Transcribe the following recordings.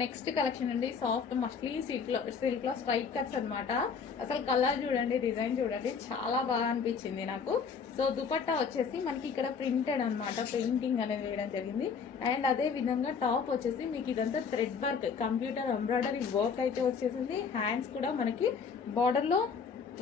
Next collection అండి soft మస్లీ silk లో straight cuts అనమాట. అసలు కలర్ చూడండి, డిజైన్ చూడండి, చాలా బాగా అనిపించింది నాకు. సో దుపట్టా వచ్చేసి మనకి ఇక్కడ ప్రింటెడ్ అనమాట, పెయింటింగ్ అనేది వేయడం జరిగింది. అండ్ అదే విధంగా టాప్ వచ్చేసి మీకు ఇదంతా thread work, computer embroidery work అయితే వచ్చేసింది. హ్యాండ్స్ కూడా మనకి బార్డర్ లో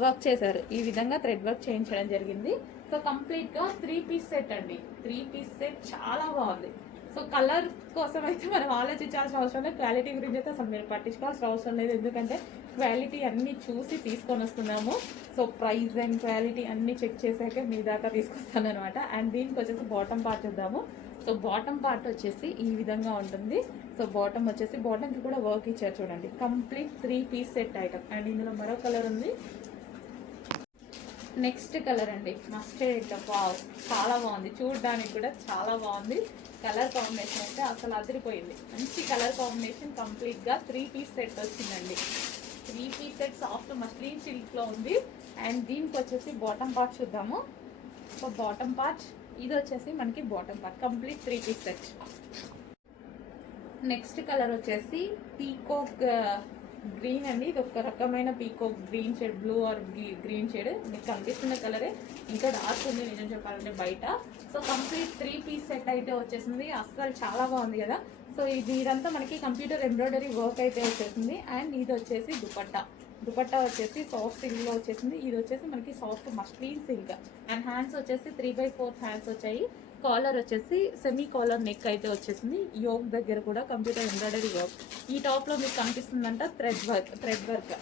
వర్క్ చేశారు, ఈ విధంగా థ్రెడ్ వర్క్ చేయించడం జరిగింది. సో కంప్లీట్ గా 3 పీస్ సెట్ అండి, 3 పీస్ సెట్ చాలా బాగుంది. సో కలర్ కోసం అయితే మనం ఆలోచించాల్సిన అవసరం లేదు, క్వాలిటీ గురించి అయితే అసలు మీరు పట్టించుకోవాల్సిన అవసరం లేదు. ఎందుకంటే క్వాలిటీ అన్నీ చూసి తీసుకొని వస్తున్నాము. సో ప్రైస్ అండ్ క్వాలిటీ అన్నీ చెక్ చేశాక మీ దాకా తీసుకొస్తాను అనమాట. అండ్ దీనికి వచ్చేసి బాటమ్ పార్ట్ చూద్దాము. సో బాటమ్ పార్ట్ వచ్చేసి ఈ విధంగా ఉంటుంది. సో బాటమ్ వచ్చేసి బాటమ్కి కూడా వర్క్ ఇచ్చారు చూడండి. Complete 3 piece set item. And ఇందులో మరో కలర్ ఉంది, నెక్స్ట్ కలర్ అండి మస్టర్డ్. వావ్, చాలా బాగుంది, చూడడానికి కూడా చాలా బాగుంది. కలర్ కాంబినేషన్ అయితే అసలు అదిరిపోయింది, మంచి కలర్ కాంబినేషన్. కంప్లీట్గా 3 పీస్ సెట్ వచ్చిందండి. 3 పీస్ సెట్ సాఫ్ట్ మస్లిన్ సిల్క్లో ఉంది. అండ్ దీనికి వచ్చేసి బాటమ్ పార్ట్ చూద్దాము. సో బాటమ్ పార్ట్ ఇది వచ్చేసి మనకి bottom part, complete 3 piece set. Next colour వచ్చేసి పీకాక్ గ్రీన్ అండి. ఇది ఒక రకమైన peacock green shade, blue or green shade. మీకు కనిపిస్తున్న కలరే, ఇంకా డార్క్ ఉంది నిజం చెప్పాలంటే బయట. సో కంప్లీట్ 3 పీస్ సెట్ అయితే వచ్చేసింది. అస్సలు చాలా బాగుంది కదా. సో ఇదంతా మనకి కంప్యూటర్ ఎంబ్రాయిడరీ వర్క్ అయితే వచ్చేసింది. అండ్ ఇది వచ్చేసి దుపట్టా వచ్చేసి సాఫ్ట్ సిల్క్ లో వచ్చేసింది. ఇది వచ్చేసి మనకి soft muslin silk. And hands వచ్చేసి 3/4 హ్యాండ్స్ వచ్చాయి. కాలర్ వచ్చేసి సెమీ కాలర్ నెక్ అయితే వచ్చేసింది. యోగ్ దగ్గర కూడా కంప్యూటర్ ఎంబ్రాయిడరీ వర్క్. ఈ టాప్ లో మీకు కనిపిస్తుందంట thread work.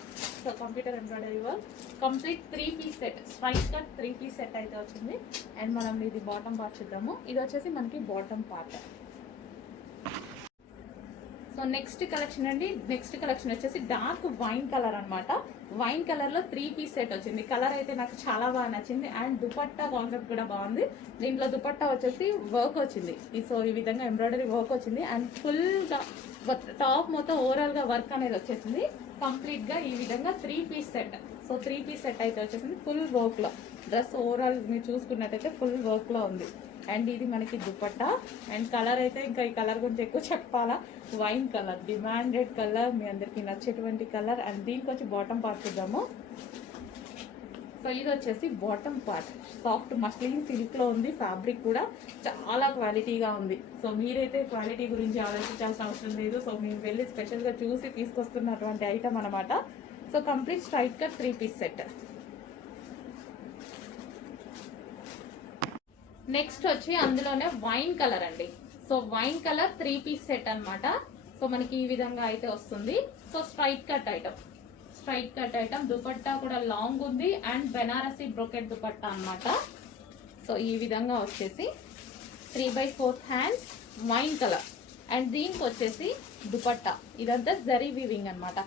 So computer embroidery work, complete 3 piece set, straight cut 3 piece set అయితే వచ్చింది. అండ్ మనం ఇది బాటమ్ పార్ట్ చూద్దాము. ఇది వచ్చేసి మనకి bottom part. So next collection అండి, నెక్స్ట్ కలెక్షన్ వచ్చేసి డార్క్ వైన్ కలర్ అనమాట. వైన్ కలర్ లో 3 పీస్ సెట్ వచ్చింది. కలర్ అయితే నాకు చాలా బాగా నచ్చింది. అండ్ దుపట్టా కాన్సెప్ట్ కూడా బాగుంది. దీంట్లో దుపట్టా వచ్చేసి వర్క్ వచ్చింది. సో ఈ విధంగా ఎంబ్రాయిడరీ వర్క్ వచ్చింది. అండ్ ఫుల్ గా టాప్ మొత్తం ఓవరాల్ గా వర్క్ అనేది వచ్చేసింది. కంప్లీట్ గా ఈ విధంగా 3 piece set. So 3 piece set అయితే వచ్చేసింది ఫుల్ వర్క్ లో. డ్రెస్ ఓవరాల్ మీరు చూసుకున్నట్టయితే ఫుల్ వర్క్ లో ఉంది. అండ్ ఇది మనకి దుపట్టా. అండ్ కలర్ అయితే ఇంకా ఈ కలర్ గురించి ఎక్కువ చెప్పాలా, వైన్ కలర్, డిమాండెడ్ కలర్, మీ అందరికి నచ్చేటువంటి కలర్. అండ్ దీనికి వచ్చి బాటమ్ పార్ట్ చూద్దాము. సో ఇది వచ్చేసి bottom part, soft muslin silk లో ఉంది. ఫ్యాబ్రిక్ కూడా చాలా క్వాలిటీగా ఉంది. సో మీరైతే క్వాలిటీ గురించి ఆలోచించాల్సిన అవసరం లేదు. సో మీరు వెళ్ళి స్పెషల్ గా చూసి తీసుకొస్తున్నటువంటి ఐటమ్ అనమాట. So complete straight cut 3 piece set. Next వచ్చి అందులోనే వైన్ కలర్ అండి. So wine colour 3 piece set అనమాట. సో మనకి ఈ విధంగా అయితే వస్తుంది. So straight cut item, dupatta కూడా లాంగ్ ఉంది. అండ్ బెనారసీ బ్రోకెట్ దుపట్టా అనమాట. సో ఈ విధంగా వచ్చేసి 3/4 హ్యాండ్స్, వైన్ కలర్. అండ్ దీనికి వచ్చేసి దుపట్టా, ఇదంతా జరీ వీవింగ్ అనమాట,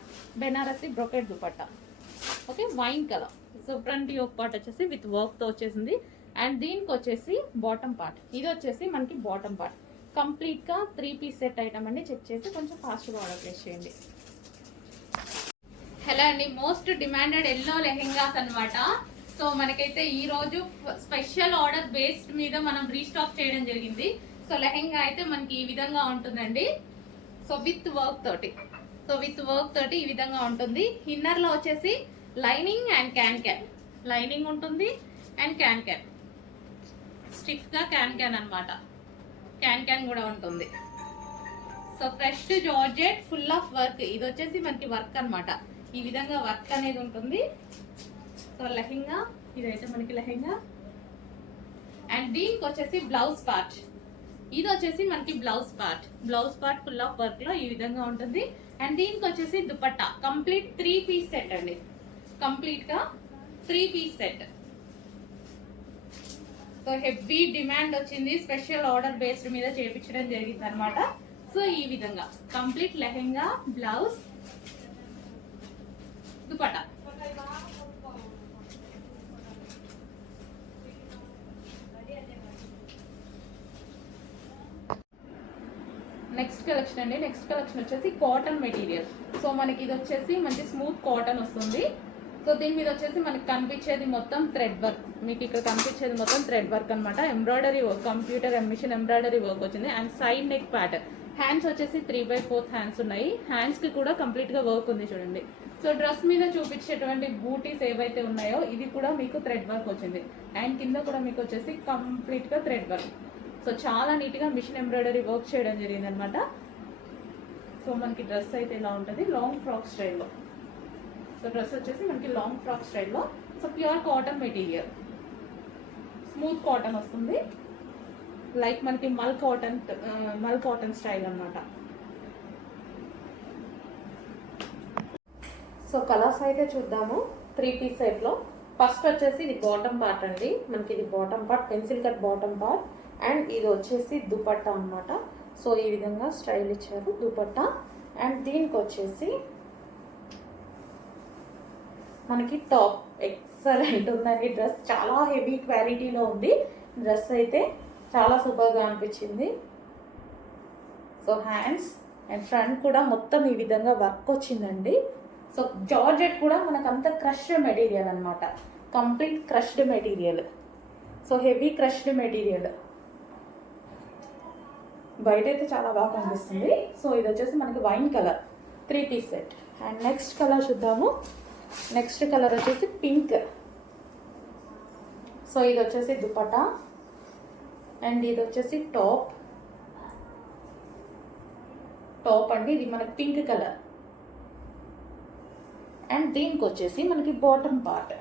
Banarasi brocade dupatta. Okay, wine colour. So front yoke part వచ్చేసి విత్ వర్క్ తో వచ్చేసింది. అండ్ దీనికి వచ్చేసి బాటమ్ పార్ట్, ఇది వచ్చేసి మనకి బాటమ్ పార్ట్. కంప్లీట్ గా 3 పీస్ సెట్ ఐటమ్ అండి. చెక్ చేసి కొంచెం ఫాస్ట్గా ఆర్డర్ ప్లేస్ చేయండి. హలో అండి, మోస్ట్ డిమాండెడ్ ఎల్లో లెహెంగాస్ అనమాట. సో మనకైతే ఈ రోజు స్పెషల్ ఆర్డర్ బేస్డ్ మీద మనం రీస్టాక్ చేయడం జరిగింది. సో లెహెంగా అయితే మనకి ఈ విధంగా ఉంటుందండి. సో విత్ వర్క్ తోటి ఈ విధంగా ఉంటుంది. ఇన్నర్ లో వచ్చేసి లైనింగ్ అండ్ క్యాన్ లైనింగ్ ఉంటుంది. అండ్ క్యాన్ స్టిఫ్ గా క్యాన్ అనమాట, క్యాన్ కూడా ఉంటుంది. So fresh georgette full of work. ఇది వచ్చేసి మనకి వర్క్ అనమాట, ఈ విధంగా వర్క్ అనేది ఉంటుంది. సో లెహెంగా, ఇదైతే మనకి లెహెంగా. అండ్ దీనికి వచ్చేసి బ్లౌజ్ పార్ట్, ఇది వచ్చేసి మనకి blouse part full of work లో ఈ విధంగా ఉంటుంది. అండ్ దీనికి వచ్చేసి దుపట్టా, కంప్లీట్ 3 పీస్ సెట్ అండి. కంప్లీట్ గా 3 piece set. So heavy demand వచ్చింది, స్పెషల్ ఆర్డర్ బేస్డ్ మీద చేయించడం జరిగింది అనమాట. సో ఈ విధంగా complete lehenga, blouse, dupatta. Next collection అండి, నెక్స్ట్ కలెక్షన్ వచ్చేసి కాటన్ మెటీరియల్. సో మనకి ఇది వచ్చేసి మంచి స్మూత్ కాటన్ వస్తుంది. సో దీని మీద వచ్చేసి మనకి కనిపించేది మొత్తం థ్రెడ్ వర్క్. మీకు ఇక్కడ కనిపించేది మొత్తం థ్రెడ్ వర్క్ అనమాట. Embroidery work, computer machine embroidery work వచ్చింది. And side neck pattern, hands వచ్చేసి 3/4 హ్యాండ్స్ ఉన్నాయి. హ్యాండ్స్కి కూడా కంప్లీట్గా వర్క్ ఉంది చూడండి. సో డ్రెస్ మీద చూపించేటువంటి బూటీస్ ఏవైతే ఉన్నాయో ఇది కూడా మీకు థ్రెడ్ వర్క్ వచ్చింది. అండ్ కింద కూడా మీకు వచ్చేసి కంప్లీట్గా థ్రెడ్ వర్క్. సో చాలా నీట్గా మిషన్ ఎంబ్రాయిడరీ వర్క్ చేయడం జరిగింది అనమాట. సో మనకి డ్రెస్ అయితే ఇలా ఉంటుంది లాంగ్ ఫ్రాక్ స్టైల్లో. సో డ్రెస్ వచ్చేసి మనకి లాంగ్ ఫ్రాక్ స్టైల్లో. So pure cotton material, smooth cotton వస్తుంది. లైక్ మనకి మల్ కాటన్ స్టైల్ అనమాట. సో కలర్స్ అయితే చూద్దాము 3 పీస్ సెట్లో. ఫస్ట్ వచ్చేసి ఇది బాటమ్ పార్ట్ అండి. మనకి ఇది bottom part, pencil cut bottom part. And ఇది వచ్చేసి దుపట్టా అనమాట. సో ఈ విధంగా స్టైల్ ఇచ్చారు దుపట్టా. అండ్ దీనికి వచ్చేసి మనకి టాప్ ఎక్సలెంట్ ఉందండి. డ్రెస్ చాలా హెవీ క్వాలిటీలో ఉంది. డ్రెస్ అయితే చాలా సూపర్గా అనిపించింది. సో హ్యాండ్స్ అండ్ ఫ్రంట్ కూడా మొత్తం ఈ విధంగా వర్క్ వచ్చిందండి. సో జార్జెట్ కూడా మనకంతా క్రష్డ్ మెటీరియల్ అనమాట, complete crushed material. So heavy crushed material. బయట అయితే చాలా బాగా కనిపిస్తుంది. సో ఇది వచ్చేసి మనకి wine colour 3 piece set. And next colour చూద్దాము. నెక్స్ట్ కలర్ వచ్చేసి పింక్. సో ఇది వచ్చేసి దుపట్టా. అండ్ ఇది వచ్చేసి టాప్ అండి. ఇది మనకి పింక్ కలర్. అండ్ దీనికి వచ్చేసి మనకి బాటమ్ పార్ట్.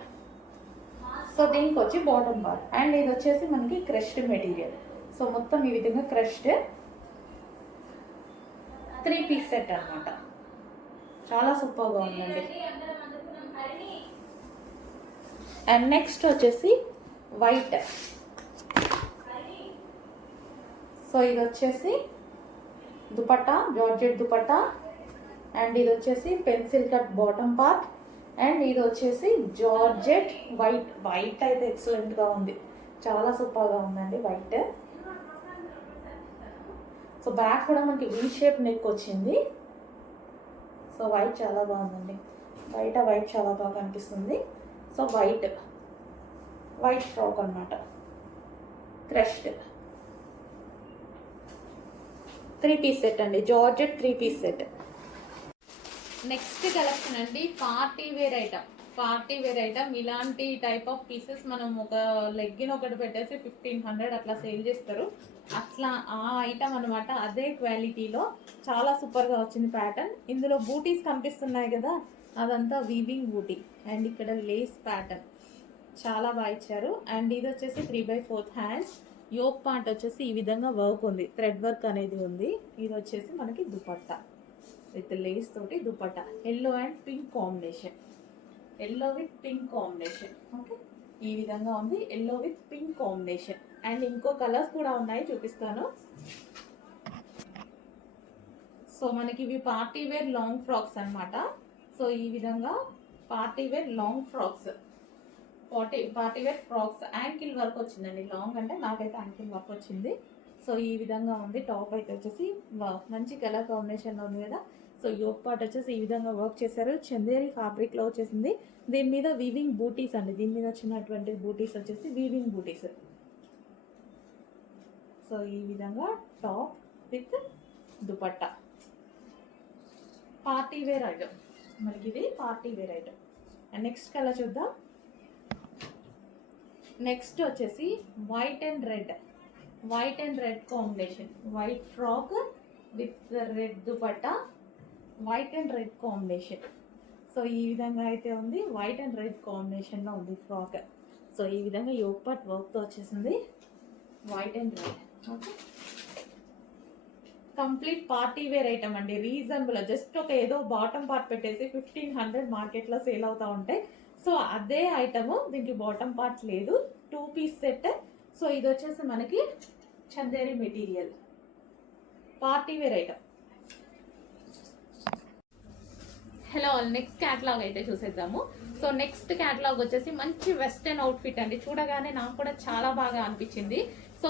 సో దీనికి వచ్చి బాటమ్ పార్ట్. అండ్ ఇది వచ్చేసి మనకి క్రష్డ్ మెటీరియల్. సో మొత్తం ఈ విధంగా క్రష్డ్ 3 పీస్ సెట్ అనమాట. చాలా సూపర్గా ఉందండి. అండ్ నెక్స్ట్ వచ్చేసి వైట్. సో ఇది వచ్చేసి దుపట్టా, జార్జెట్ దుపట్టా. అండ్ ఇది వచ్చేసి pencil cut bottom part. And ఇది వచ్చేసి జార్జెట్ వైట్ అయితే ఎక్సలెంట్గా ఉంది, చాలా సూపర్గా ఉందండి వైట్. సో బ్యాక్ కూడా మనకి వీ షేప్ నెక్ వచ్చింది. సో వైట్ చాలా బాగుందండి. బయట వైట్ చాలా బాగా అనిపిస్తుంది. సో వైట్ ఫ్రాక్ అనమాట, క్రష్డ్ 3 పీస్ సెట్ అండి. Georgette 3 piece set. Next collection అండి పార్టీ వేర్ ఐటమ్. ఇలాంటి టైప్ ఆఫ్ పీసెస్ మనం ఒక లెగ్గిన్ ఒకటి పెట్టేసి 1500 అట్లా సేల్ చేస్తారు. అట్లా ఆ ఐటమ్ అనమాట. అదే క్వాలిటీలో చాలా సూపర్గా వచ్చింది ప్యాటర్న్. ఇందులో బూటీస్ కనిపిస్తున్నాయి కదా, అదంతా వీవింగ్ బూటీ. అండ్ ఇక్కడ లేస్ ప్యాటర్న్ చాలా బాగా ఇచ్చారు. అండ్ ఇది వచ్చేసి 3/4 హ్యాండ్స్. యోక్ పార్ట్ వచ్చేసి ఈ విధంగా వర్క్ ఉంది, థ్రెడ్ వర్క్ అనేది ఉంది. ఇది వచ్చేసి మనకి దుపట్టా విత్ లేస్ తోటి dupatta. Yellow and pink combination, yellow with pink combination. Okay, ఈ విధంగా ఉంది yellow with pink combination. And ఇంకో కలర్స్ కూడా ఉన్నాయి, చూపిస్తాను. సో మనకి ఇవి పార్టీ వేర్ లాంగ్ ఫ్రాక్స్ అనమాట. సో ఈ విధంగా party wear long frocks, party wear frocks. Ankle work వచ్చిందండి. లాంగ్ అంటే నాకైతే యాంకిల్ వర్క్ వచ్చింది. సో ఈ విధంగా ఉంది. టాప్ అయితే వచ్చేసి మంచి కలర్ కాంబినేషన్లో ఉంది కదా. సో యోక్ పార్ట్ వచ్చేసి ఈ విధంగా వర్క్ చేశారు. చందేరి ఫ్యాబ్రిక్లో వచ్చేసింది. దీని మీద వీవింగ్ బూటీస్ అండి. దీని మీద వచ్చినటువంటి బూటీస్ వచ్చేసి వీవింగ్ బూటీస్. సో ఈ విధంగా top with dupatta. Party wear item మనకి, ఇది party wear item. And next colour చూద్దాం. నెక్స్ట్ వచ్చేసి white and red combination. White frock with red dupatta, white and red combination. So ఈ విధంగా అయితే ఉంది. వైట్ అండ్ రెడ్ కాంబినేషన్లో ఉంది ఫ్రాక్. సో ఈ విధంగా యోక్ పార్ట్ వర్క్తో వచ్చేసింది. White and red. Okay, complete party wear item అండి. రీజనబుల్, జస్ట్ ఒక ఏదో బాటమ్ పార్ట్ పెట్టేసి 1500 మార్కెట్లో సేల్ అవుతూ ఉంటాయి. సో అదే ఐటమ్, దీనికి బాటమ్ పార్ట్ లేదు. 2 పీస్ సెట్. సో ఇది వచ్చేసి మనకి Chanderi material, party wear item. Hello, next catalogue అయితే చూసేద్దాము. సో నెక్స్ట్ క్యాటలాగ్ వచ్చేసి మంచి వెస్టర్న్ అవుట్ఫిట్ అండి. చూడగానే నాకు కూడా చాలా బాగా అనిపించింది. సో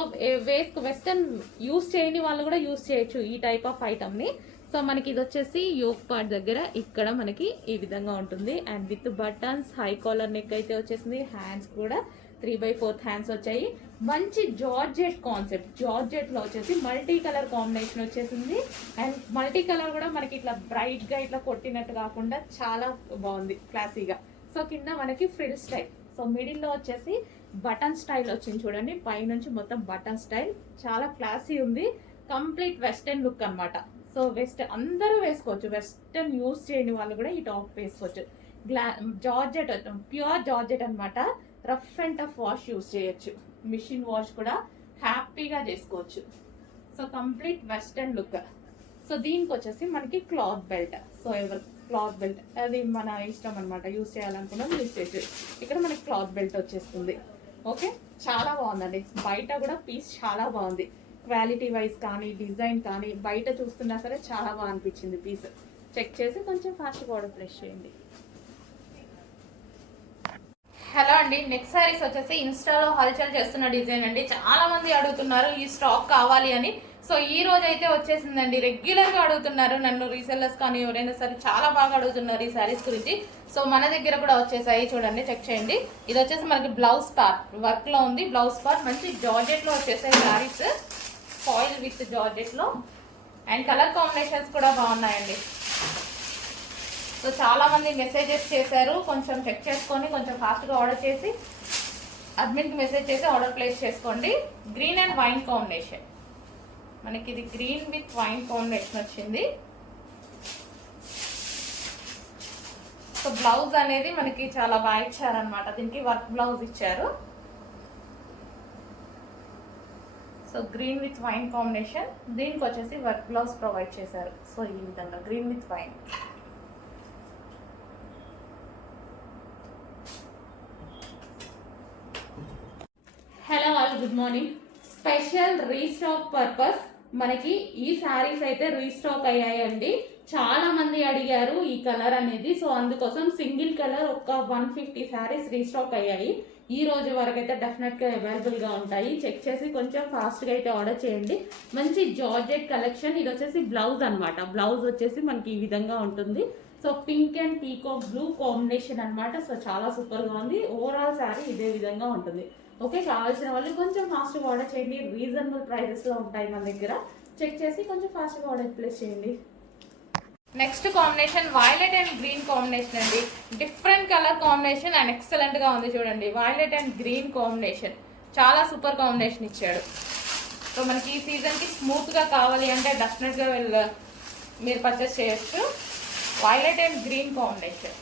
వెస్టర్న్ యూస్ చేయని వాళ్ళు కూడా యూస్ చేయొచ్చు ఈ టైప్ ఆఫ్ ఐటమ్ని. సో మనకి ఇది వచ్చేసి యోక్ పార్ట్ దగ్గర ఇక్కడ మనకి ఈ విధంగా ఉంటుంది. And with buttons, high collar neck అయితే వచ్చేసింది. హ్యాండ్స్ కూడా 3/4 హ్యాండ్స్ వచ్చాయి. మంచి జార్జెట్ కాన్సెప్ట్, జార్జెట్లో వచ్చేసి మల్టీ కలర్ కాంబినేషన్ వచ్చేసింది. అండ్ మల్టీ కలర్ కూడా మనకి ఇట్లా బ్రైట్గా ఇట్లా కొట్టినట్టు కాకుండా చాలా బాగుంది క్లాసీగా. సో కింద మనకి ఫ్రిల్ స్టైల్, సో మిడిల్లో వచ్చేసి బటన్ స్టైల్ వచ్చింది చూడండి, పైనుంచి మొత్తం బటన్ స్టైల్ చాలా క్లాసీ ఉంది. కంప్లీట్ వెస్టర్న్ లుక్ అనమాట. సో వెస్టర్న్ అందరూ వేసుకోవచ్చు, వెస్టర్న్ యూస్ చేయని వాళ్ళు కూడా ఈ టాప్ వేసుకోవచ్చు. జార్జెట్ ప్యూర్ జార్జెట్ అనమాట. Rough and tough wash use చేయొచ్చు, మిషన్ వాష్ కూడా హ్యాపీగా చేసుకోవచ్చు. So complete western look. So దీనికి వచ్చేసి మనకి క్లాత్ బెల్ట్. సో ఎవరు క్లాత్ బెల్ట్ అది మన ఇష్టం అనమాట, యూస్ చేయాలనుకున్నాం యూస్ చేయొచ్చు. ఇక్కడ మనకి క్లాత్ బెల్ట్ వచ్చేస్తుంది. ఓకే, చాలా బాగుందండి. బయట కూడా పీస్ చాలా బాగుంది, క్వాలిటీ వైజ్ కానీ డిజైన్ కానీ బయట చూస్తున్నా సరే చాలా బాగా అనిపించింది పీస్. చెక్ చేసి కొంచెం ఫాస్ట్గా ఆర్డర్ ప్లేస్ చేయండి. హలో అండి, నెక్స్ట్ సారీస్ వచ్చేసి ఇన్స్టాలో హల్చల్ చేస్తున్న డిజైన్ అండి. చాలా మంది అడుగుతున్నారు ఈ స్టాక్ కావాలి అని. సో ఈ రోజు అయితే వచ్చేసిందండి. రెగ్యులర్గా అడుగుతున్నారు నన్ను, రీసెల్లర్స్ కానీ ఎవరైనా సరే చాలా బాగా అడుగుతున్నారు ఈ శారీస్ గురించి. సో మన దగ్గర కూడా వచ్చేసాయి, చూడండి చెక్ చేయండి. ఇది వచ్చేసి మనకి బ్లౌజ్ పార్ట్ వర్క్లో ఉంది. బ్లౌజ్ పార్ట్ మంచి జార్జెట్లో వచ్చేసాయి శారీస్, ఫాయిల్ విత్ జార్జెట్లో. అండ్ కలర్ కాంబినేషన్స్ కూడా బాగున్నాయండి. సో చాలా మంది మెసేజెస్ చేశారు, కొంచెం చెక్ చేసుకొని కొంచెం ఫాస్ట్గా ఆర్డర్ చేసి అడ్మిన్కి మెసేజ్ చేసి ఆర్డర్ ప్లేస్ చేసుకోండి. గ్రీన్ అండ్ వైన్ కాంబినేషన్, మనకి ఇది గ్రీన్ విత్ వైన్ కాంబినేషన్ వచ్చింది. సో బ్లౌజ్ అనేది మనకి చాలా బాగా ఇచ్చారనమాట, దీనికి వర్క్ బ్లౌజ్ ఇచ్చారు. So green with wine combination, దీనికి వచ్చేసి వర్క్ బ్లౌజ్ ప్రొవైడ్ చేశారు. సో ఈ విధంగా green with wine. Hello all, good morning. Special restock purpose మనకి ఈ శారీస్ అయితే రీస్టాక్ అయ్యాయండి. చాలా మంది అడిగారు ఈ కలర్ అనేది. సో అందుకోసం సింగిల్ కలర్ ఒక 150 శారీస్ రీస్టాక్ అయ్యాయి. ఈ రోజు వరకు అయితే డెఫినెట్గా అవైలబుల్గా ఉంటాయి. చెక్ చేసి కొంచెం ఫాస్ట్గా అయితే ఆర్డర్ చేయండి. మంచి జార్జెట్ కలెక్షన్. ఇది వచ్చేసి బ్లౌజ్ అనమాట. బ్లౌజ్ వచ్చేసి మనకి ఈ విధంగా ఉంటుంది. So pink and peacock blue combination అనమాట. సో చాలా సూపర్గా ఉంది. ఓవరాల్ శారీ ఇదే విధంగా ఉంటుంది. ఓకే, కావాల్సిన వాళ్ళు కొంచెం ఫాస్ట్గా ఆర్డర్ చేయండి. రీజనబుల్ ప్రైజెస్లో ఉంటాయి మన దగ్గర. చెక్ చేసి కొంచెం ఫాస్ట్గా ఆర్డర్ ప్లేస్ చేయండి. Next combination violet and green combination అండి. డిఫరెంట్ కలర్ కాంబినేషన్ అండ్ ఎక్సలెంట్గా ఉంది చూడండి. వైలెట్ అండ్ గ్రీన్ కాంబినేషన్ చాలా సూపర్ కాంబినేషన్ ఇచ్చాడు. సో మనకి ఈ సీజన్కి స్మూత్గా కావాలి అంటే డెఫినెట్గా మీరు పర్చేస్ చేయొచ్చు. Violet and green combination.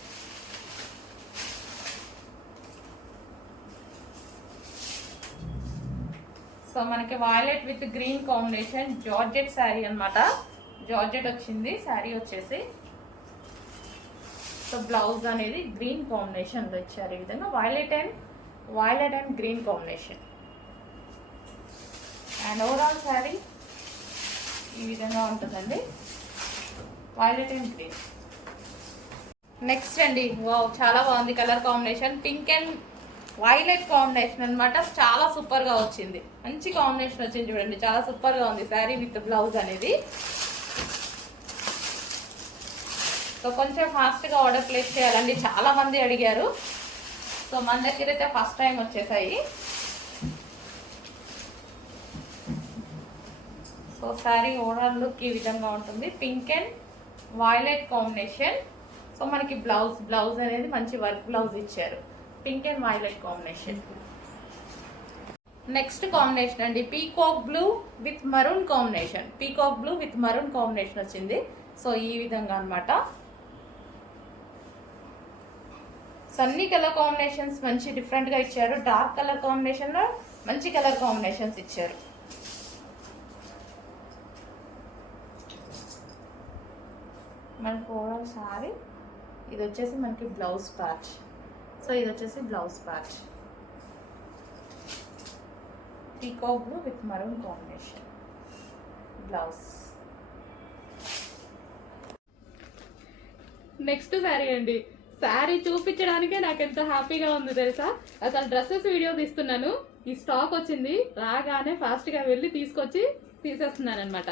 So మనకి violet with green combination georgette sari అనమాట. జార్జెట్ వచ్చింది శారీ వచ్చేసి. సో బ్లౌజ్ అనేది గ్రీన్ కాంబినేషన్లో ఇచ్చారు. ఈ విధంగా violet and green combination. And overall sari ఈ విధంగా ఉంటుందండి, వైలెట్ అండ్ గ్రీన్. నెక్స్ట్ అండి, వావ్ చాలా బాగుంది colour combination. Pink and violet combination అనమాట. చాలా సూపర్గా వచ్చింది, మంచి కాంబినేషన్ వచ్చింది చూడండి. చాలా సూపర్గా ఉంది శారీ విత్ బ్లౌజ్ అనేది. సో కొంచెం ఫాస్ట్గా ఆర్డర్ ప్లేస్ చేయాలండి, చాలా మంది అడిగారు. సో మన దగ్గర అయితే ఫస్ట్ టైం వచ్చేసాయి. సో శారీ ఓవరాల్ లుక్ ఈ విధంగా ఉంటుంది. Pink and violet combination. So మనకి బ్లౌజ్ అనేది మంచి వర్క్ బ్లౌజ్ ఇచ్చారు. Pink and violet combination. Next combination అండి, peacock blue with maroon combination. Peacock blue with maroon combination వచ్చింది. సో ఈ విధంగా అనమాట. సో అన్ని కలర్ కాంబినేషన్స్ మంచి డిఫరెంట్గా ఇచ్చారు. డార్క్ కలర్ కాంబినేషన్లో మంచి కలర్ కాంబినేషన్స్ ఇచ్చారు. మనకు ఓవరాల్ సారీ ఇది వచ్చేసి మనకి బ్లౌజ్ ప్యాచ్. సో ఇది వచ్చేసి blouse patch, peacock blue with maroon combination blouse. Next sari అండి. శారీ చూపించడానికే నాకు ఎంత హ్యాపీగా ఉంది తెలుసా. అసలు డ్రెస్సెస్ వీడియో తీస్తున్నాను, ఈ స్టాక్ వచ్చింది, రాగానే ఫాస్ట్గా వెళ్ళి తీసుకొచ్చి తీసేస్తున్నాను అనమాట.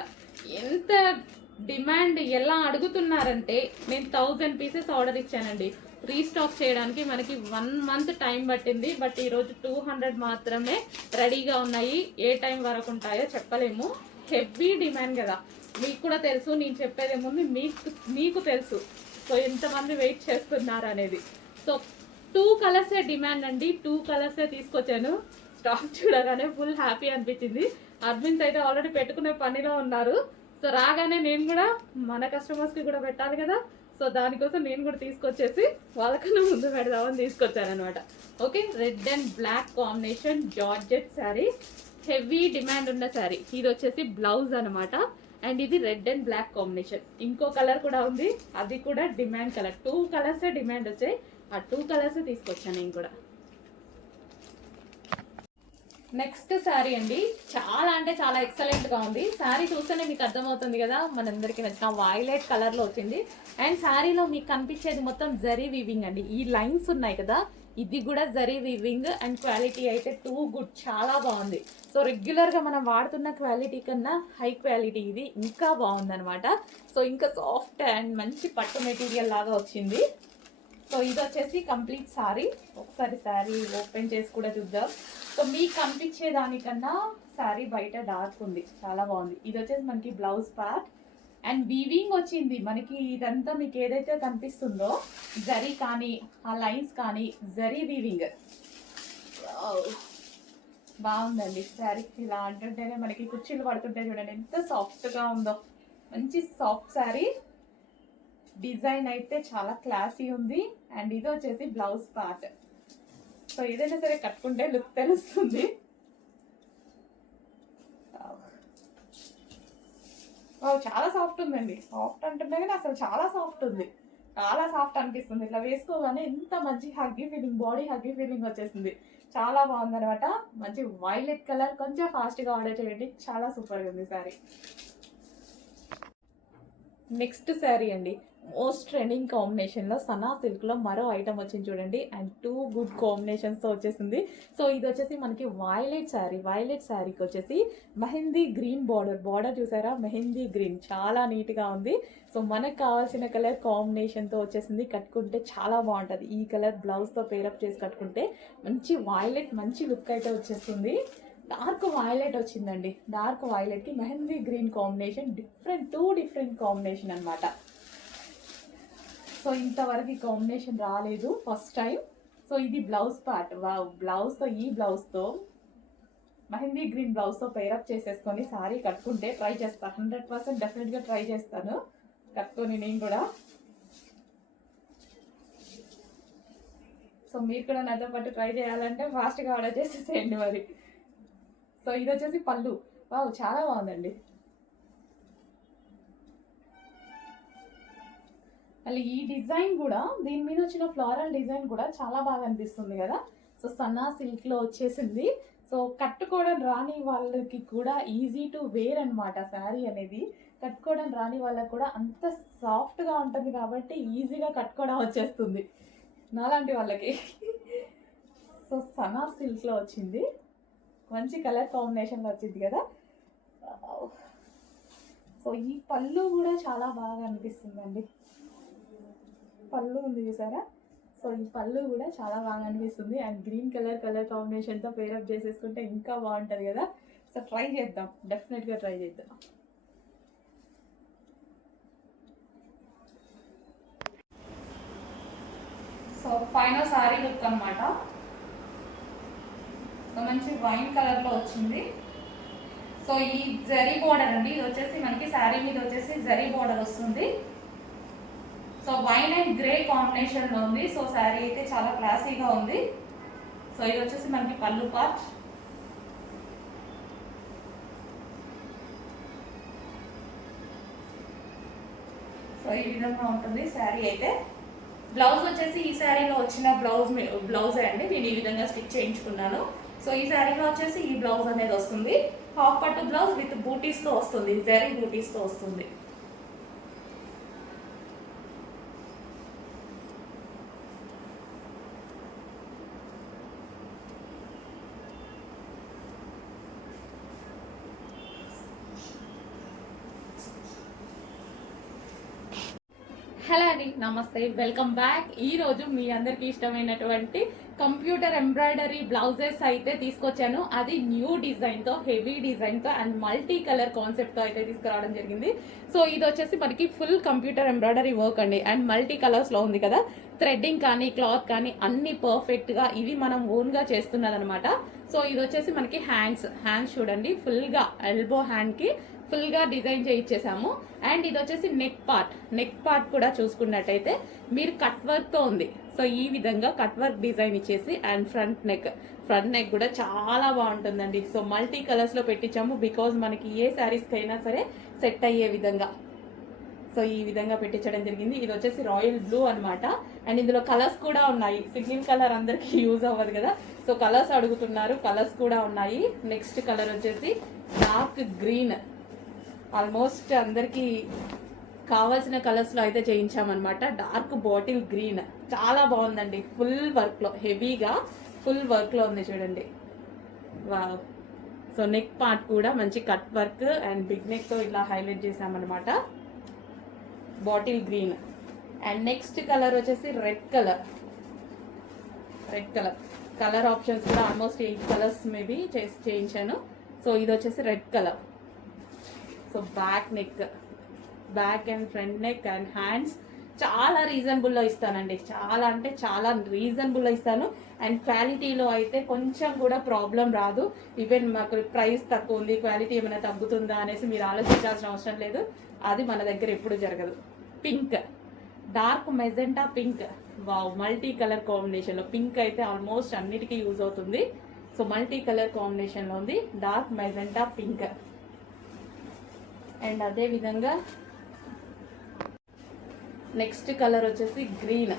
ఎంత డిమాండ్ ఎలా అడుగుతున్నారంటే నేను 1000 పీసెస్ ఆర్డర్ ఇచ్చానండి. రీస్టాక్ చేయడానికి మనకి 1 మంత్ టైం పట్టింది. బట్ ఈరోజు 200 మాత్రమే రెడీగా ఉన్నాయి. ఏ టైం వరకు ఉంటాయో చెప్పలేము. హెవీ డిమాండ్ కదా, మీకు కూడా తెలుసు. నేను చెప్పేది ఏముంది, మీకు తెలుసు. సో ఎంతమంది వెయిట్ చేస్తున్నారు అనేది. సో 2 కలర్సే డిమాండ్ అండి. 2 కలర్సే తీసుకొచ్చాను. స్టాక్ చూడగానే ఫుల్ హ్యాపీ అనిపించింది. అడ్మిన్స్ అయితే ఆల్రెడీ పెట్టుకునే పనిలో ఉన్నారు. సో రాగానే నేను కూడా మన కస్టమర్స్కి కూడా పెట్టాలి కదా. సో దానికోసం నేను కూడా తీసుకొచ్చేసి వాళ్ళకన్నా ముందు పెడదామని తీసుకొచ్చాను అనమాట. Okay, red and black combination georgette sari, heavy demand ఉన్న శారీ. ఇది వచ్చేసి బ్లౌజ్ అనమాట. అండ్ ఇది రెడ్ అండ్ బ్లాక్ కాంబినేషన్. ఇంకో కలర్ కూడా ఉంది, అది కూడా డిమాండ్ కలర్. 2 కలర్సే డిమాండ్ వచ్చాయి. ఆ 2 కలర్స్ తీసుకొచ్చాను నేను కూడా. నెక్స్ట్ శారీ అండి, చాలా అంటే చాలా ఎక్సలెంట్గా ఉంది. శారీ చూస్తేనే మీకు అర్థమవుతుంది కదా, మనందరికీ నచ్చిన వైలెట్ కలర్లో వచ్చింది. అండ్ శారీలో మీకు కనిపించేది మొత్తం జరీ వీవింగ్ అండి. ఈ లైన్స్ ఉన్నాయి కదా, ఇది కూడా జరీ వీవింగ్. అండ్ క్వాలిటీ అయితే టూ గుడ్, చాలా బాగుంది. సో రెగ్యులర్గా మనం వాడుతున్న క్వాలిటీ కన్నా హై క్వాలిటీ ఇది ఇంకా బాగుందనమాట. సో ఇంకా సాఫ్ట్ అండ్ మంచి పట్టు మెటీరియల్ లాగా వచ్చింది. సో ఇది వచ్చేసి కంప్లీట్ శారీ. ఒకసారి శారీ ఓపెన్ చేసి కూడా చూద్దాం. సో మీకు కనిపించే దానికన్నా శారీ బయట డార్క్ ఉంది, చాలా బాగుంది. ఇది వచ్చేసి మనకి బ్లౌజ్ పార్ట్ అండ్ వీవింగ్ వచ్చింది మనకి. ఇదంతా మీకు ఏదైతే కనిపిస్తుందో జరీ కానీ ఆ లైన్స్ కానీ జరీ వీవింగ్ బాగుందండి. శారీ ఇలా అంటుంటేనే మనకి కుర్చీలు పడుతుంటే చూడండి ఎంత సాఫ్ట్గా ఉందో. మంచి సాఫ్ట్ శారీ. డిజైన్ అయితే చాలా క్లాసీ ఉంది. అండ్ ఇది వచ్చేసి బ్లౌజ్ పార్ట్. సో ఏదైనా సరే కట్టుకుంటే లుక్ తెలుస్తుంది. చాలా సాఫ్ట్ ఉందండి. సాఫ్ట్ అంటున్నా కానీ అసలు చాలా సాఫ్ట్ ఉంది, చాలా సాఫ్ట్ అనిపిస్తుంది. ఇట్లా వేసుకోగానే ఎంత మంచి హగ్గీ ఫీలింగ్, బాడీ హగ్గీ ఫీలింగ్ వచ్చేసింది. చాలా బాగుంది అనమాట. మంచి వైలెట్ కలర్. కొంచెం ఫాస్ట్గా ఆర్డర్ చేయండి, చాలా సూపర్గా ఉంది శారీ. నెక్స్ట్ శారీ అండి, మోస్ట్ ట్రెండింగ్ కాంబినేషన్లో సనా సిల్క్లో మరో ఐటమ్ వచ్చింది చూడండి. అండ్ 2 గుడ్ కాంబినేషన్స్తో వచ్చేసింది. సో ఇది వచ్చేసి మనకి వైలెట్ శారీ. వైలెట్ శారీకి వచ్చేసి మెహందీ గ్రీన్ బార్డర్ చూసారా, మెహందీ గ్రీన్ చాలా నీట్గా ఉంది. సో మనకు కావాల్సిన కలర్ కాంబినేషన్తో వచ్చేసింది. కట్టుకుంటే చాలా బాగుంటుంది. ఈ కలర్ బ్లౌజ్తో పేరప్ చేసి కట్టుకుంటే మంచి వైలెట్, మంచి లుక్ అయితే వచ్చేస్తుంది. డార్క్ వైలెట్ వచ్చిందండి. డార్క్ వైలెట్కి mehndi green combination, two different combination అనమాట. సో ఇంతవరకు ఈ కాంబినేషన్ రాలేదు, ఫస్ట్ టైం. సో ఇది బ్లౌజ్ పార్ట్. బ్లౌజ్తో ఈ బ్లౌజ్తో మెహందీ గ్రీన్ బ్లౌజ్తో పేరప్ చేసేసుకొని సారీ కట్టుకుంటే ట్రై చేస్తాను. 100% డెఫినెట్గా ట్రై చేస్తాను కట్టుకొని నేను కూడా. సో మీరు కూడా నాతో పాటు ట్రై చేయాలంటే ఫాస్ట్గా ఆర్డర్ చేసేసేయండి మరి. సో ఇది వచ్చేసి పళ్ళు. చాలా బాగుందండి. మళ్ళీ ఈ డిజైన్ కూడా, దీని మీద వచ్చిన ఫ్లోరల్ డిజైన్ కూడా చాలా బాగా అనిపిస్తుంది కదా. సో సన్నా సిల్క్లో వచ్చేసింది. సో కట్టుకోవడం రాని వాళ్ళకి కూడా ఈజీ టు వేర్ అనమాట. శారీ అనేది కట్టుకోవడం రాని వాళ్ళకి కూడా అంత సాఫ్ట్గా ఉంటుంది కాబట్టి ఈజీగా కట్టుకోవడం వచ్చేస్తుంది నాలాంటి వాళ్ళకి. సో సన్నా సిల్క్లో వచ్చింది, మంచి కలర్ కాంబినేషన్లో వచ్చింది కదా. సో ఈ పళ్ళు కూడా చాలా బాగా అనిపిస్తుందండి. పళ్ళు ఉంది చూసారా. సో ఈ పళ్ళు కూడా చాలా బాగా అనిపిస్తుంది. అండ్ గ్రీన్ కలర్ కాంబినేషన్తో పేరప్ చేసేసుకుంటే ఇంకా బాగుంటుంది కదా. సో ట్రై చేద్దాం, డెఫినెట్గా ట్రై చేద్దాం. సో ఫైనల్ సారీ లుక్ అనమాట. సో మంచి వైన్ కలర్లో వచ్చింది. సో ఈ జరీ బోర్డర్ అండి, ఇది వచ్చేసి మనకి శారీ మీద వచ్చేసి జరీ బోర్డర్ వస్తుంది. సో వైన్ అండ్ గ్రే కాంబినేషన్లో ఉంది. సో శారీ అయితే చాలా క్లాసీగా ఉంది. సో ఇది వచ్చేసి మనకి పళ్ళు పార్ట్. సో ఈ విధంగా ఉంటుంది శారీ అయితే. బ్లౌజ్ వచ్చేసి ఈ శారీలో వచ్చిన బ్లౌజే అండి, నేను ఈ విధంగా స్టిచ్ చేయించుకున్నాను. సో ఈ శారీలో వచ్చేసి ఈ బ్లౌజ్ అనేది వస్తుంది. హాఫ్ పట్టు బ్లౌజ్ విత్ బూటీస్తో వస్తుంది, జరీ బూటీస్తో వస్తుంది. హలో అండి, నమస్తే, వెల్కమ్ బ్యాక్. ఈ రోజు మీ అందరికి ఇష్టమైనటువంటి కంప్యూటర్ ఎంబ్రాయిడరీ బ్లౌజెస్ అయితే తీసుకొచ్చాను. అది న్యూ డిజైన్ తో, హెవీ డిజైన్ తో అండ్ మల్టీ కలర్ కాన్సెప్ట్ తో అయితే తీసుకురావడం జరిగింది. సో ఇది వచ్చేసి మనకి ఫుల్ కంప్యూటర్ ఎంబ్రాయిడరీ వర్క్ అండి అండ్ మల్టీ కలర్స్ లో ఉంది కదా. థ్రెడ్డింగ్ కానీ క్లాత్ కానీ అన్ని పర్ఫెక్ట్ గా ఇవి మనం ఓన్ గా చేస్తున్నది అనమాట. సో ఇది వచ్చేసి మనకి హ్యాండ్స్ చూడండి, ఫుల్ గా ఎల్బో హ్యాండ్ కి ఫుల్ గా డిజైన్ చేయించేసాము. అండ్ ఇది వచ్చేసి నెక్ పార్ట్ కూడా చూసుకున్నట్టయితే మీరు కట్ వర్క్ తో ఉంది. సో ఈ విధంగా కట్ వర్క్ డిజైన్ ఇచ్చేసి అండ్ ఫ్రంట్ నెక్ కూడా చాలా బాగుంటుందండి. సో మల్టీ కలర్స్ లో పెట్టించాము బికాజ్ మనకి ఏ శారీస్ కైనా సరే సెట్ అయ్యే విధంగా. సో ఈ విధంగా పెట్టించడం జరిగింది. ఇది వచ్చేసి రాయల్ బ్లూ అనమాట. అండ్ ఇందులో కలర్స్ కూడా ఉన్నాయి. సింగిల్ కలర్ అందరికి యూజ్ అవ్వదు కదా, సో కలర్స్ అడుగుతున్నారు, కలర్స్ కూడా ఉన్నాయి. నెక్స్ట్ కలర్ వచ్చేసి డార్క్ గ్రీన్. ఆల్మోస్ట్ అందరికి కావాల్సిన కలర్స్ లో అయితే చేయించామన్నమాట. డార్క్ బాటిల్ గ్రీన్ చాలా బాగుందండి. ఫుల్ వర్క్ లో, హెవీగా ఫుల్ వర్క్ లో ఉంది చూడండి. వావ్. సో నెక్ పార్ట్ కూడా మంచి cut work and big neck తో ఇలా హైలైట్ చేసామన్నమాట. Bottle green. And next colour వచ్చేసి రెడ్ కలర్. కలర్ ఆప్షన్స్ కూడా ఆల్మోస్ట్ 8 కలర్స్ మేబీ చేయించాను. సో ఇది వచ్చేసి red colour. So back and front neck and hands చాలా రీజనబుల్లో ఇస్తానండి. చాలా అంటే చాలా రీజనబుల్లో ఇస్తాను. అండ్ క్వాలిటీలో అయితే కొంచెం కూడా ప్రాబ్లం రాదు. ఈవెన్ మాకు ప్రైస్ తక్కువ ఉంది, క్వాలిటీ ఏమైనా తగ్గుతుందా అనేసి మీరు ఆలోచించాల్సిన అవసరం లేదు. అది మన దగ్గర ఎప్పుడు జరగదు. Pink, dark magenta pink. Wow, multi colour కాంబినేషన్లో పింక్ అయితే ఆల్మోస్ట్ అన్నిటికీ యూజ్ అవుతుంది. సో మల్టీ కలర్ కాంబినేషన్లో ఉంది డార్క్ మెజెంటా పింక్. అండ్ అదే విధంగా నెక్స్ట్ కలర్ వచ్చేసి గ్రీన్.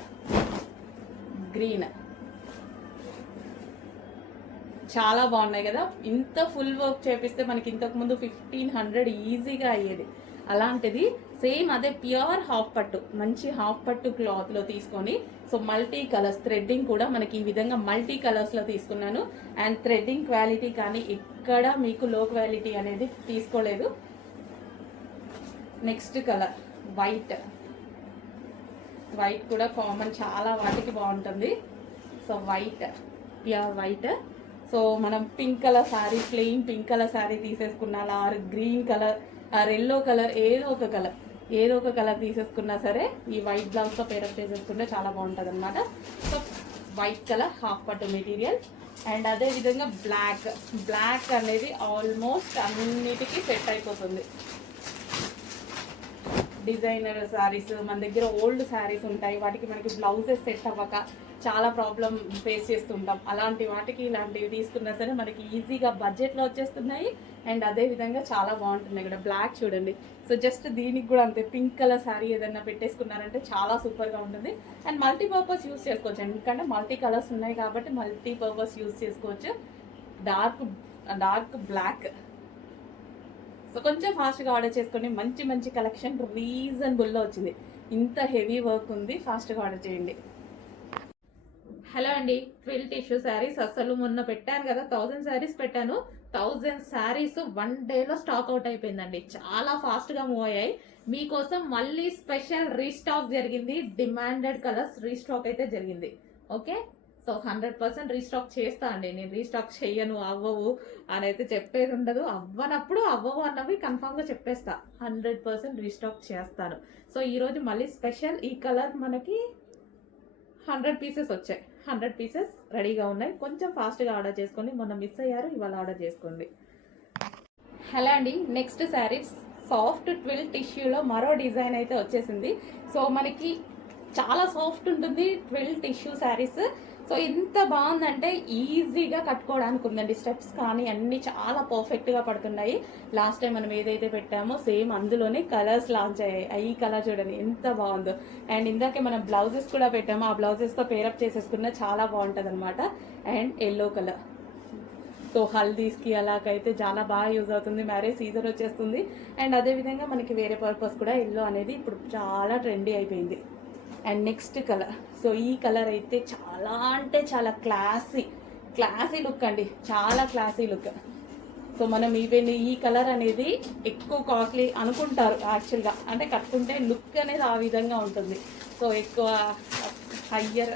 చాలా బాగున్నాయి కదా. ఇంత ఫుల్ వర్క్ చేపిస్తే మనకి ఇంతకు ముందు 1500 ఈజీగా అయ్యేది. అలాంటిది సేమ్ అదే ప్యూర్ హాఫ్ పట్టు, మంచి హాఫ్ పట్టు క్లాత్ లో తీసుకొని సో మల్టీ కలర్స్, థ్రెడ్డింగ్ కూడా మనకి ఈ విధంగా మల్టీ కలర్స్ లో తీసుకున్నాను. అండ్ థ్రెడ్డింగ్ క్వాలిటీ కానీ ఎక్కడ మీకు లో క్వాలిటీ అనేది తీసుకోలేదు. నెక్స్ట్ కలర్ వైట్ కూడా కామన్, చాలా వాటికి బాగుంటుంది. So pure white. సో మనం pink colour sari, plain pink colour sari తీసేసుకున్నా, or green colour or yellow colour, ఏదో ఒక కలర్ తీసేసుకున్నా సరే ఈ వైట్ బ్లౌజ్తో పేరప్ చేసేసుకుంటే చాలా బాగుంటుంది అనమాట. సో వైట్ కలర్ హాఫ్ పట్టు మెటీరియల్. అండ్ అదే విధంగా బ్లాక్ అనేది ఆల్మోస్ట్ అన్నిటికీ సెట్ అయిపోతుంది. డిజైనర్ శారీస్ మన దగ్గర ఓల్డ్ శారీస్ ఉంటాయి, వాటికి మనకి బ్లౌజెస్ సెట్ అవ్వక చాలా ప్రాబ్లం ఫేస్ చేస్తుంటాం. అలాంటి వాటికి ఇలాంటివి తీసుకున్నా సరే మనకి ఈజీగా బడ్జెట్లో వచ్చేస్తున్నాయి. అండ్ అదే విధంగా చాలా బాగుంటున్నాయి కూడా. బ్లాక్ చూడండి. సో జస్ట్ దీనికి కూడా అంతే, పింక్ కలర్ శారీ ఏదైనా పెట్టేసుకున్నారంటే చాలా సూపర్గా ఉంటుంది. అండ్ మల్టీపర్పస్ యూస్ చేసుకోవచ్చు, ఎందుకంటే మల్టీ కలర్స్ ఉన్నాయి కాబట్టి మల్టీపర్పస్ యూస్ చేసుకోవచ్చు. Dark black. సో కొంచెం ఫాస్ట్గా ఆర్డర్ చేసుకోండి. మంచి కలెక్షన్ రీజనబుల్లో వచ్చింది. ఇంత హెవీ వర్క్ ఉంది, ఫాస్ట్గా ఆర్డర్ చేయండి. హలో అండి, ట్విల్ టిష్యూ శారీస్ అసలు మొన్న పెట్టాను కదా, 1000 శారీస్ పెట్టాను. 1000 శారీస్ 1 డేలో స్టాక్ అవుట్ అయిపోయిందండి. చాలా ఫాస్ట్గా మూవ్ అయ్యాయి. మీకోసం మళ్ళీ స్పెషల్ రీస్టాక్ జరిగింది. డిమాండెడ్ కలర్స్ రీస్టాక్ అయితే జరిగింది. ఓకే, సో 100% రీస్టాక్ చేస్తా అండి. నేను రీస్టాక్ చెయ్యను, అవ్వవు అని అయితే చెప్పేది ఉండదు. అవ్వనప్పుడు అవ్వవు అన్నవి కన్ఫామ్గా చెప్పేస్తా. 100% రీస్టాక్ చేస్తాను. సో ఈరోజు మళ్ళీ స్పెషల్ ఈ కలర్ మనకి 100 పీసెస్ వచ్చాయి. 100 పీసెస్ రెడీగా ఉన్నాయి. కొంచెం ఫాస్ట్గా ఆర్డర్ చేసుకోండి. మొన్న మిస్ అయ్యారు, ఇవాళ ఆర్డర్ చేసుకోండి. హలో అండి, నెక్స్ట్ శారీస్ సాఫ్ట్ ట్విల్ టిష్యూలో మరో డిజైన్ అయితే వచ్చేసింది. సో మనకి చాలా సాఫ్ట్ ఉంటుంది ట్విల్ టిష్యూ శారీస్. సో ఎంత బాగుందంటే ఈజీగా కట్టుకోవడానికి ఉందండి. స్టెప్స్ కానీ అన్నీ చాలా పర్ఫెక్ట్గా పడుతున్నాయి. లాస్ట్ టైం మనం ఏదైతే పెట్టామో సేమ్ అందులోనే కలర్స్ లాంచ్ అయ్యాయి. ఈ కలర్ చూడండి ఎంత బాగుందో. అండ్ ఇందాకే మనం బ్లౌజెస్ కూడా పెట్టాము, ఆ బ్లౌజెస్తో పేరప్ చేసేసుకున్న చాలా బాగుంటుంది అనమాట. And yellow colour. సో హల్దీస్కి అలాగైతే చాలా బాగా యూజ్ అవుతుంది. మ్యారేజ్ సీజన్ వచ్చేస్తుంది. అండ్ అదేవిధంగా మనకి వేరే పర్పస్ కూడా ఎల్లో అనేది ఇప్పుడు చాలా ట్రెండీ అయిపోయింది. And next colour. సో ఈ కలర్ అయితే చాలా అంటే చాలా క్లాసీ లుక్ అండి. చాలా క్లాసీ లుక్. సో మనం ఈవెన్ ఈ కలర్ అనేది ఎక్కువ కాస్ట్లీ అనుకుంటారు యాక్చువల్గా, అంటే కట్టుకుంటే లుక్ అనేది ఆ విధంగా ఉంటుంది. సో ఎక్కువ హయ్యర్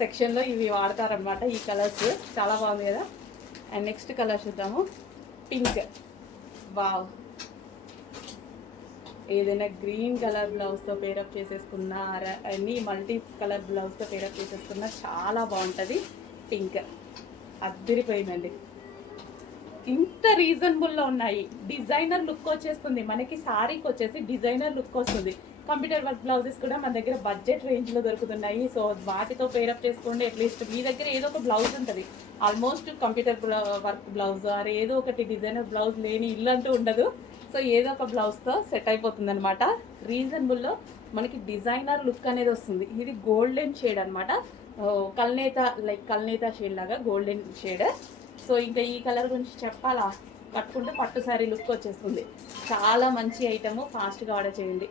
సెక్షన్లో ఇవి వాడతారనమాట ఈ కలర్స్. చాలా బాగుంది కదా. అండ్ నెక్స్ట్ కలర్ చూద్దాము, పింక్. వావ్, ఏదైనా గ్రీన్ కలర్ బ్లౌజ్తో పేరప్ చేసేసుకున్నా, అన్ని మల్టీ కలర్ బ్లౌజ్తో పేరప్ చేసేసుకున్నా చాలా బాగుంటుంది. పింక్ అద్దరిపోయిందండి. ఇంత రీజనబుల్లో ఉన్నాయి. డిజైనర్ లుక్ వచ్చేస్తుంది మనకి, శారీకి వచ్చేసి డిజైనర్ లుక్ వస్తుంది. కంప్యూటర్ వర్క్ బ్లౌజెస్ కూడా మన దగ్గర బడ్జెట్ రేంజ్లో దొరుకుతున్నాయి. సో వాటితో పేరప్ చేసుకోండి. అట్లీస్ట్ మీ దగ్గర ఏదో ఒక బ్లౌజ్ ఉంటుంది. Almost computer work blouse or ఏదో ఒకటి డిజైనర్ బ్లౌజ్ లేని ఇల్లు అంటూ ఉండదు. సో ఏదో ఒక బ్లౌజ్తో సెట్ అయిపోతుంది అనమాట. రీజనబుల్లో మనకి డిజైనర్ లుక్ అనేది వస్తుంది. ఇది గోల్డెన్ షేడ్ అనమాట, కల్నేత, లైక్ కల్నేత షేడ్ లాగా గోల్డెన్ షేడ్. సో ఇంకా ఈ కలర్ గురించి చెప్పాలా, కట్టుకుంటే పట్టు శారీ లుక్ వచ్చేస్తుంది. చాలా మంచి ఐటమ్, ఫాస్ట్గా ఆర్డర్ చేయండి.